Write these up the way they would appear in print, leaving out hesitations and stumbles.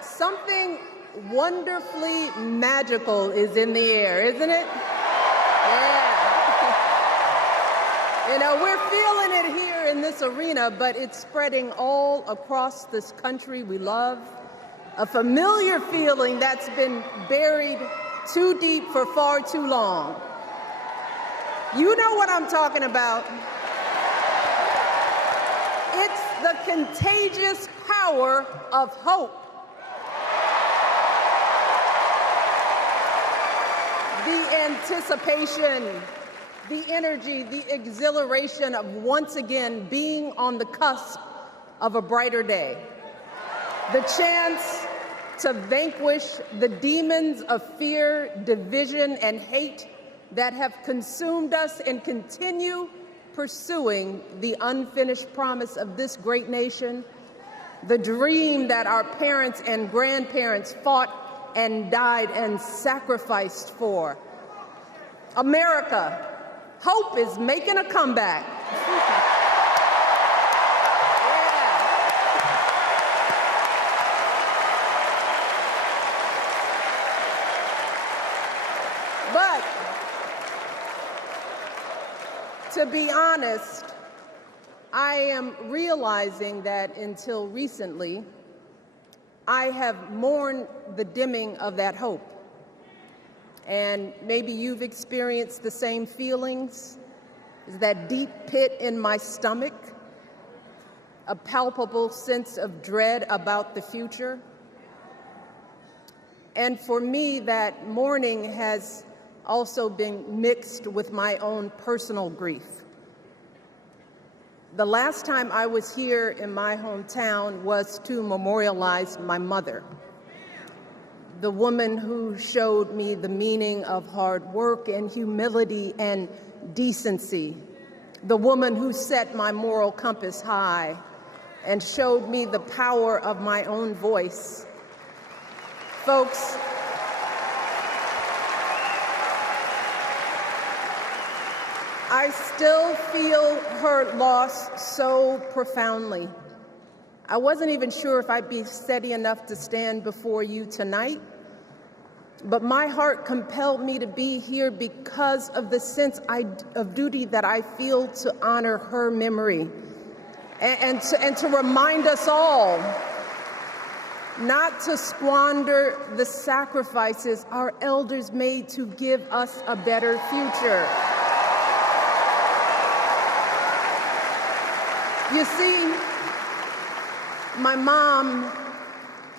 Something wonderfully magical is in the air, isn't it? Yeah. You know, we're feeling it here in this arena, but it's spreading all across this country we love. A familiar feeling that's been buried too deep for far too long. You know what I'm talking about. It's the contagious power of hope. The anticipation, the energy, the exhilaration of once again being on the cusp of a brighter day. The chance to vanquish the demons of fear, division, and hate that have consumed us and continue pursuing the unfinished promise of this great nation, the dream that our parents and grandparents fought and died and sacrificed for. America, hope is making a comeback. But to be honest, I am realizing that until recently, I have mourned the dimming of that hope. And maybe you've experienced the same feelings, that deep pit in my stomach, a palpable sense of dread about the future. And for me, that mourning has also been mixed with my own personal grief. The last time I was here in my hometown was to memorialize my mother, the woman who showed me the meaning of hard work and humility and decency, the woman who set my moral compass high and showed me the power of my own voice. Folks, I still feel her loss so profoundly. I wasn't even sure if I'd be steady enough to stand before you tonight, but my heart compelled me to be here because of the sense of duty that I feel to honor her memory and to remind us all not to squander the sacrifices our elders made to give us a better future. You see, my mom,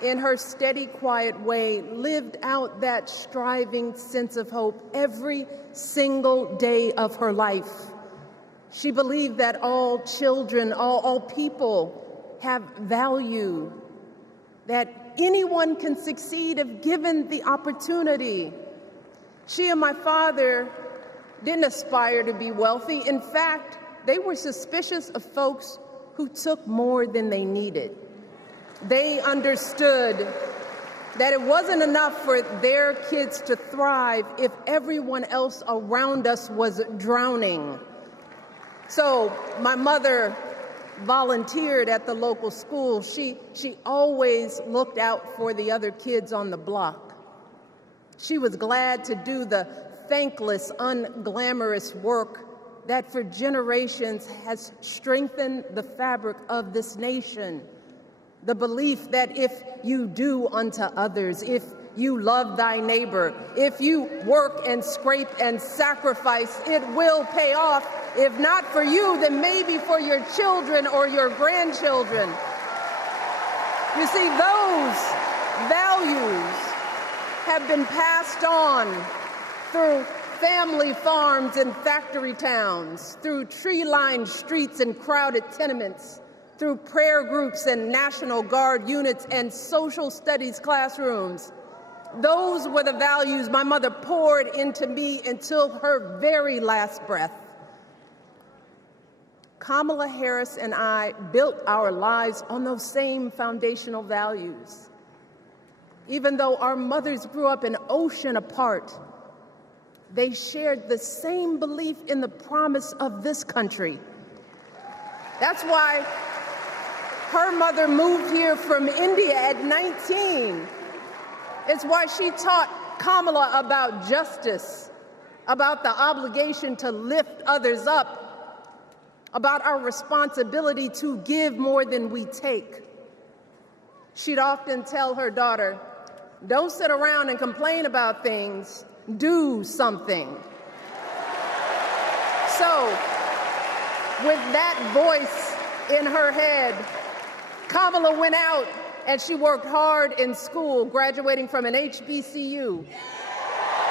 in her steady, quiet way, lived out that striving sense of hope every single day of her life. She believed that all children, all people have value, that anyone can succeed if given the opportunity. She and my father didn't aspire to be wealthy. In fact, they were suspicious of folks who took more than they needed. They understood that it wasn't enough for their kids to thrive if everyone else around us was drowning. So my mother volunteered at the local school. She always looked out for the other kids on the block. She was glad to do the thankless, unglamorous work that for generations has strengthened the fabric of this nation. The belief that if you do unto others, if you love thy neighbor, if you work and scrape and sacrifice, it will pay off. If not for you, then maybe for your children or your grandchildren. You see, those values have been passed on through family farms and factory towns, through tree-lined streets and crowded tenements, through prayer groups and National Guard units and social studies classrooms. Those were the values my mother poured into me until her very last breath. Kamala Harris and I built our lives on those same foundational values. Even though our mothers grew up an ocean apart, they shared the same belief in the promise of this country. That's why Her mother moved here from India at 19. It's why she taught Kamala about justice, about the obligation to lift others up, about our responsibility to give more than we take. She'd often tell her daughter, "Don't sit around and complain about things, do something." So, with that voice in her head, Kamala went out and she worked hard in school, graduating from an HBCU,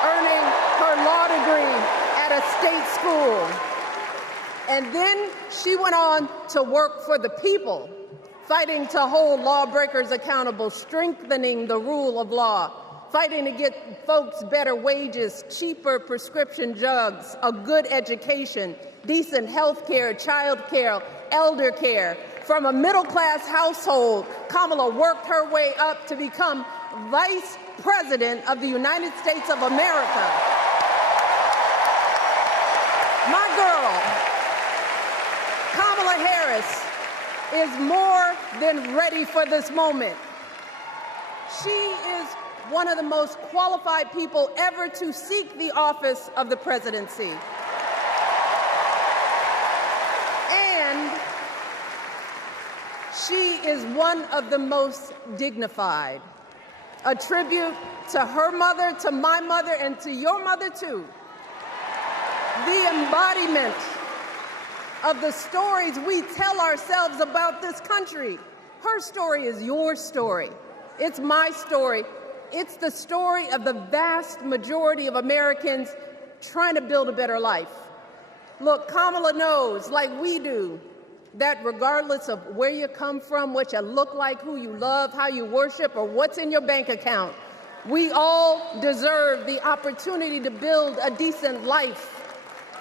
earning her law degree at a state school. And then she went on to work for the people, fighting to hold lawbreakers accountable, strengthening the rule of law, fighting to get folks better wages, cheaper prescription drugs, a good education, decent health care, child care, elder care. From a middle-class household, Kamala worked her way up to become Vice President of the United States of America. My girl, Kamala Harris, is more than ready for this moment. She is one of the most qualified people ever to seek the office of the presidency. And she is one of the most dignified. A tribute to her mother, to my mother, and to your mother too. The embodiment of the stories we tell ourselves about this country. Her story is your story. It's my story. It's the story of the vast majority of Americans trying to build a better life. Look, Kamala knows, like we do, that regardless of where you come from, what you look like, who you love, how you worship, or what's in your bank account, we all deserve the opportunity to build a decent life.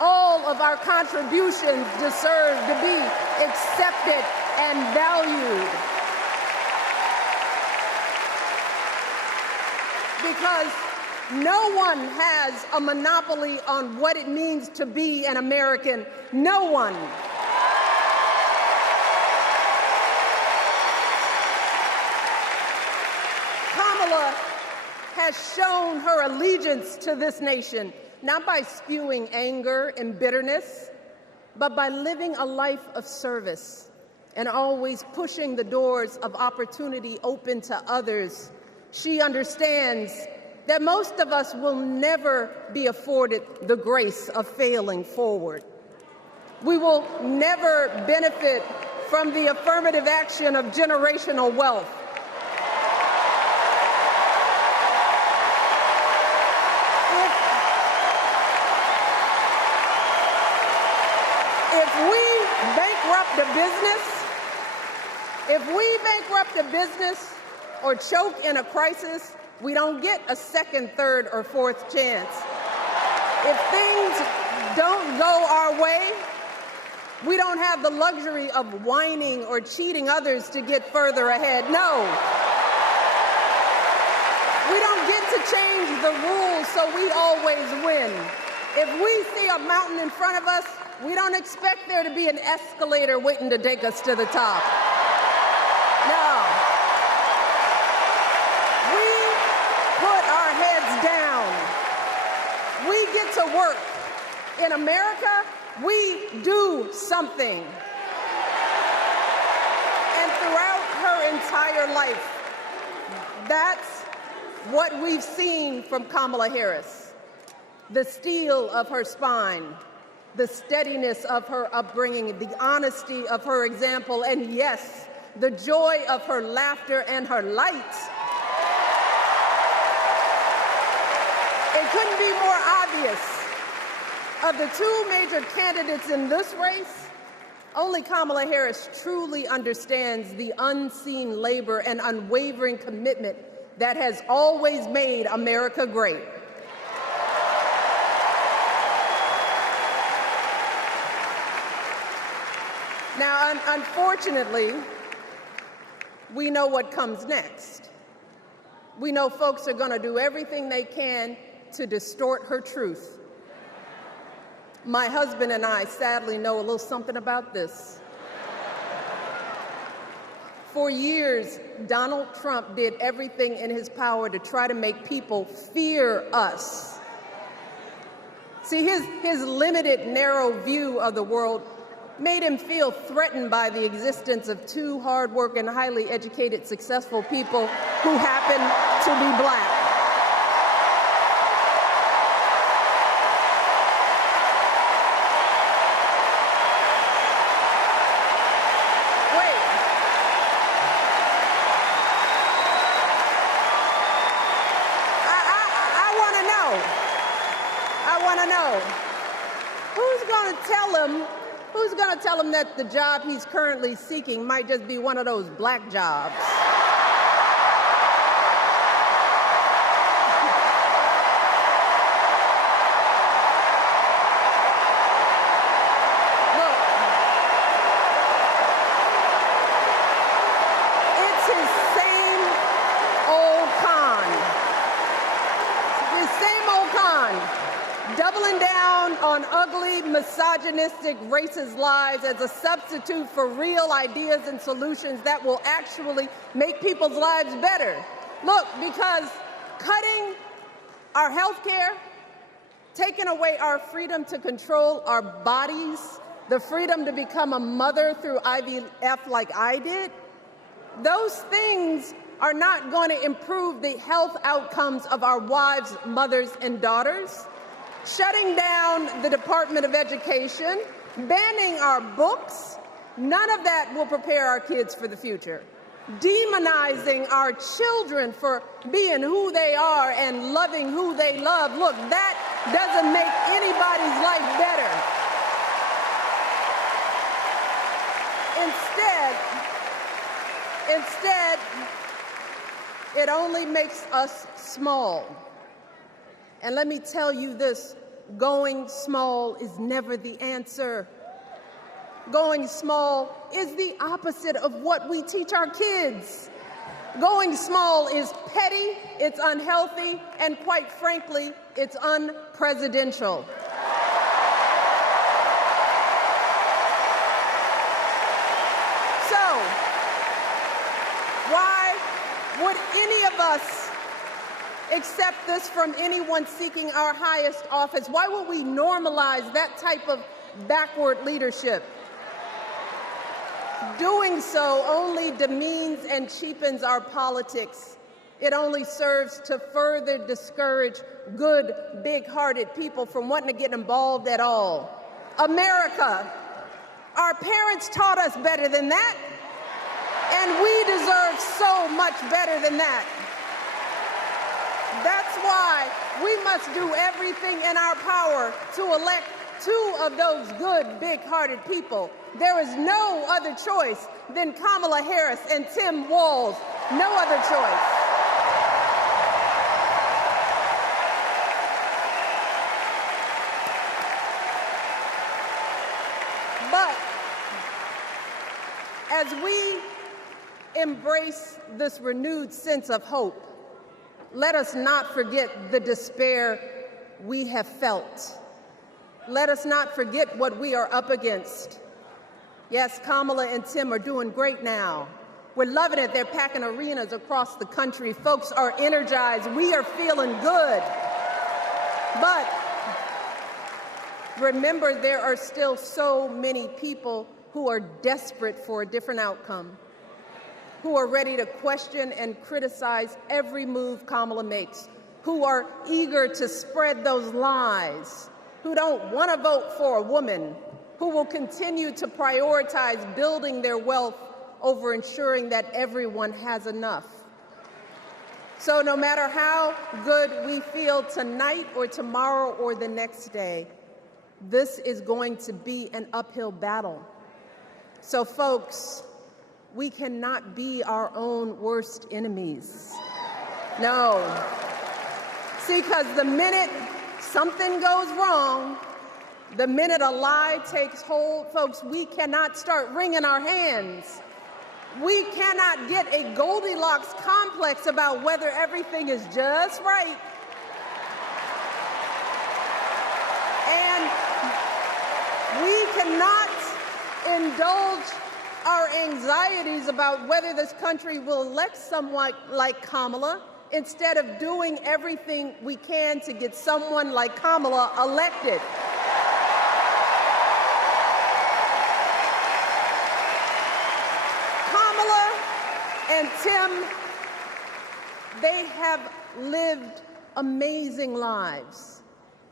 All of our contributions deserve to be accepted and valued. Because no one has a monopoly on what it means to be an American. No one. Kamala has shown her allegiance to this nation, not by spewing anger and bitterness, but by living a life of service and always pushing the doors of opportunity open to others. She understands that most of us will never be afforded the grace of failing forward. We will never benefit from the affirmative action of generational wealth. If we bankrupt a business or choke in a crisis, we don't get a second, third, or fourth chance. If things don't go our way, we don't have the luxury of whining or cheating others to get further ahead. No. We don't get to change the rules so we always win. If we see a mountain in front of us, we don't expect there to be an escalator waiting to take us to the top. No. We put our heads down. We get to work. In America, we do something. And throughout her entire life, that's what we've seen from Kamala Harris. The steel of her spine, the steadiness of her upbringing, the honesty of her example, and yes, the joy of her laughter and her light. It couldn't be more obvious. Of the two major candidates in this race, only Kamala Harris truly understands the unseen labor and unwavering commitment that has always made America great. Now, unfortunately, we know what comes next. We know folks are going to do everything they can to distort her truth. My husband and I sadly know a little something about this. For years, Donald Trump did everything in his power to try to make people fear us. See, his limited, narrow view of the world made him feel threatened by the existence of two hard-working, highly educated, successful people who happen to be black. Who's going to tell him that the job he's currently seeking might just be one of those black jobs? Look, it's his same old con. His same old con. Doubling down on ugly, misogynistic, racist lies as a substitute for real ideas and solutions that will actually make people's lives better. Look, because cutting our health care, taking away our freedom to control our bodies, the freedom to become a mother through IVF like I did, those things are not going to improve the health outcomes of our wives, mothers, and daughters. Shutting down the Department of Education, banning our books, none of that will prepare our kids for the future. Demonizing our children for being who they are and loving who they love, look, that doesn't make anybody's life better. Instead, it only makes us small. And let me tell you this, going small is never the answer. Going small is the opposite of what we teach our kids. Going small is petty, it's unhealthy, and quite frankly, it's unpresidential. So, why would any of us accept this from anyone seeking our highest office? Why would we normalize that type of backward leadership? Doing so only demeans and cheapens our politics. It only serves to further discourage good, big-hearted people from wanting to get involved at all. America, our parents taught us better than that, and we deserve so much better than that. That's why we must do everything in our power to elect two of those good, big-hearted people. There is no other choice than Kamala Harris and Tim Walz. No other choice. But as we embrace this renewed sense of hope, let us not forget the despair we have felt. Let us not forget what we are up against. Yes, Kamala and Tim are doing great now. We're loving it. They're packing arenas across the country. Folks are energized. We are feeling good. But remember, there are still so many people who are desperate for a different outcome, who are ready to question and criticize every move Kamala makes, who are eager to spread those lies, who don't want to vote for a woman, who will continue to prioritize building their wealth over ensuring that everyone has enough. So no matter how good we feel tonight or tomorrow or the next day, this is going to be an uphill battle. So folks, we cannot be our own worst enemies. No. See, because the minute something goes wrong, the minute a lie takes hold, folks, we cannot start wringing our hands. We cannot get a Goldilocks complex about whether everything is just right. And we cannot indulge our anxieties about whether this country will elect someone like Kamala instead of doing everything we can to get someone like Kamala elected. Kamala and Tim, they have lived amazing lives,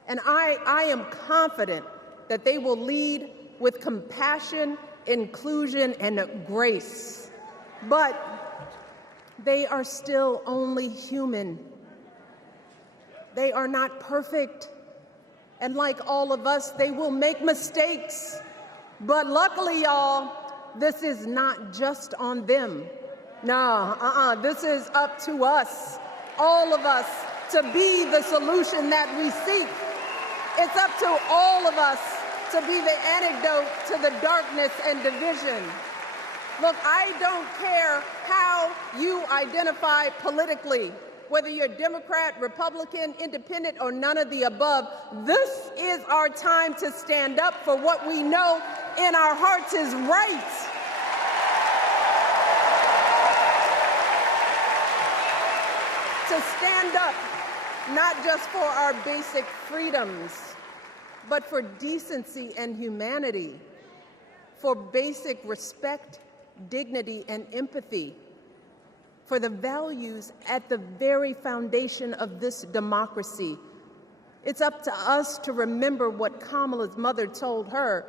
and I am confident that they will lead with compassion, inclusion, and grace. But they are still only human. They are not perfect. And like all of us, they will make mistakes. But luckily, y'all, this is not just on them. This is up to us, all of us, to be the solution that we seek. It's up to all of us to be the antidote to the darkness and division. Look, I don't care how you identify politically, whether you're Democrat, Republican, Independent, or none of the above. This is our time to stand up for what we know in our hearts is right. To stand up, not just for our basic freedoms, but for decency and humanity, for basic respect, dignity, and empathy, for the values at the very foundation of this democracy. It's up to us to remember what Kamala's mother told her.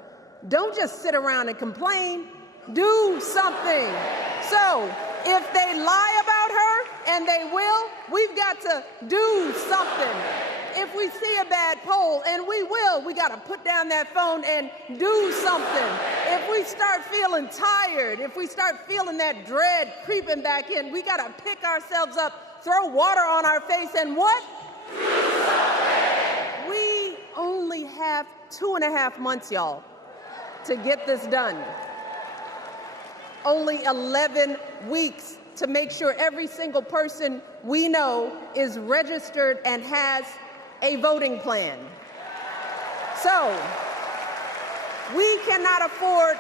Don't just sit around and complain, do something. So if they lie about her, and they will, we've got to do something. If we see a bad poll, and we will, we got to put down that phone and do something. If we start feeling tired, if we start feeling that dread creeping back in, we got to pick ourselves up, throw water on our face, and what? Do something. We only have 2.5 months, y'all, to get this done. Only 11 weeks to make sure every single person we know is registered and has a voting plan. So we cannot afford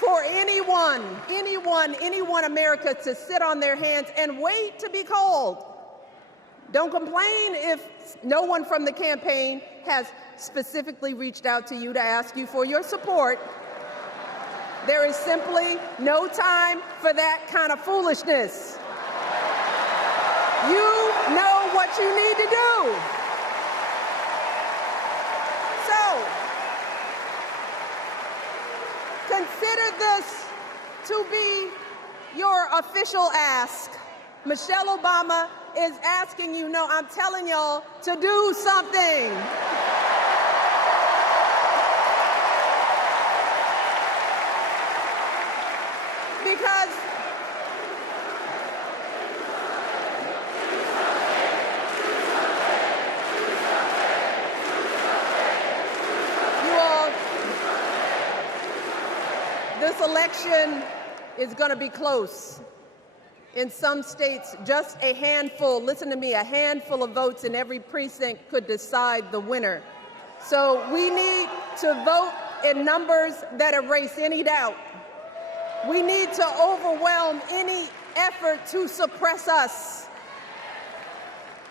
for anyone America to sit on their hands and wait to be called. Don't complain if no one from the campaign has specifically reached out to you to ask you for your support. There is simply no time for that kind of foolishness. You know what you need to do. So, consider this to be your official ask. Michelle Obama is asking you, no, I'm telling y'all to do something. Because you all, this election is going to be close. In some states, just a handful, listen to me, a handful of votes in every precinct could decide the winner. So we need to vote in numbers that erase any doubt. We need to overwhelm any effort to suppress us.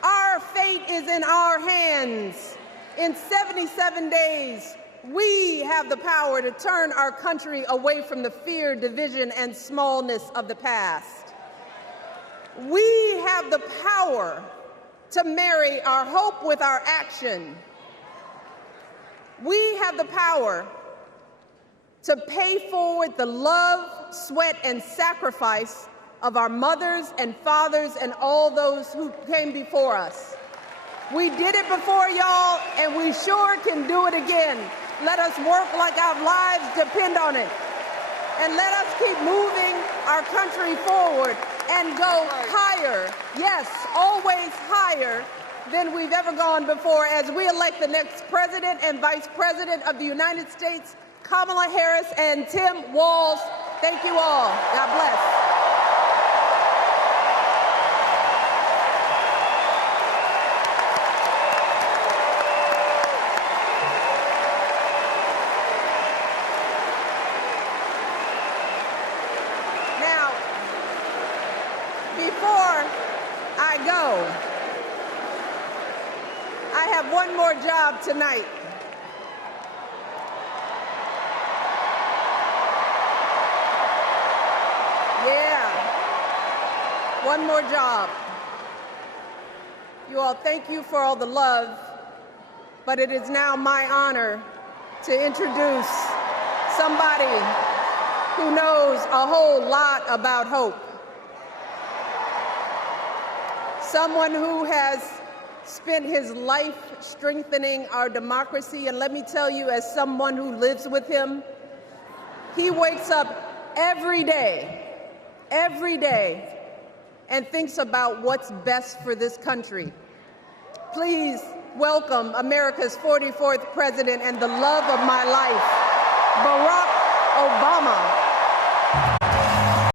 Our fate is in our hands. In 77 days, we have the power to turn our country away from the fear, division, and smallness of the past. We have the power to marry our hope with our action. We have the power to pay forward the love, sweat, and sacrifice of our mothers and fathers and all those who came before us. We did it before, y'all, and we sure can do it again. Let us work like our lives depend on it. And let us keep moving our country forward and go higher, yes, always higher than we've ever gone before as we elect the next President and Vice President of the United States, Kamala Harris and Tim Walz. Thank you all. God bless. Before I go, I have one more job tonight. Yeah, one more job. You all, thank you for all the love, but it is now my honor to introduce somebody who knows a whole lot about hope. Someone who has spent his life strengthening our democracy, and let me tell you, as someone who lives with him, he wakes up every day, and thinks about what's best for this country. Please welcome America's 44th president and the love of my life, Barack Obama.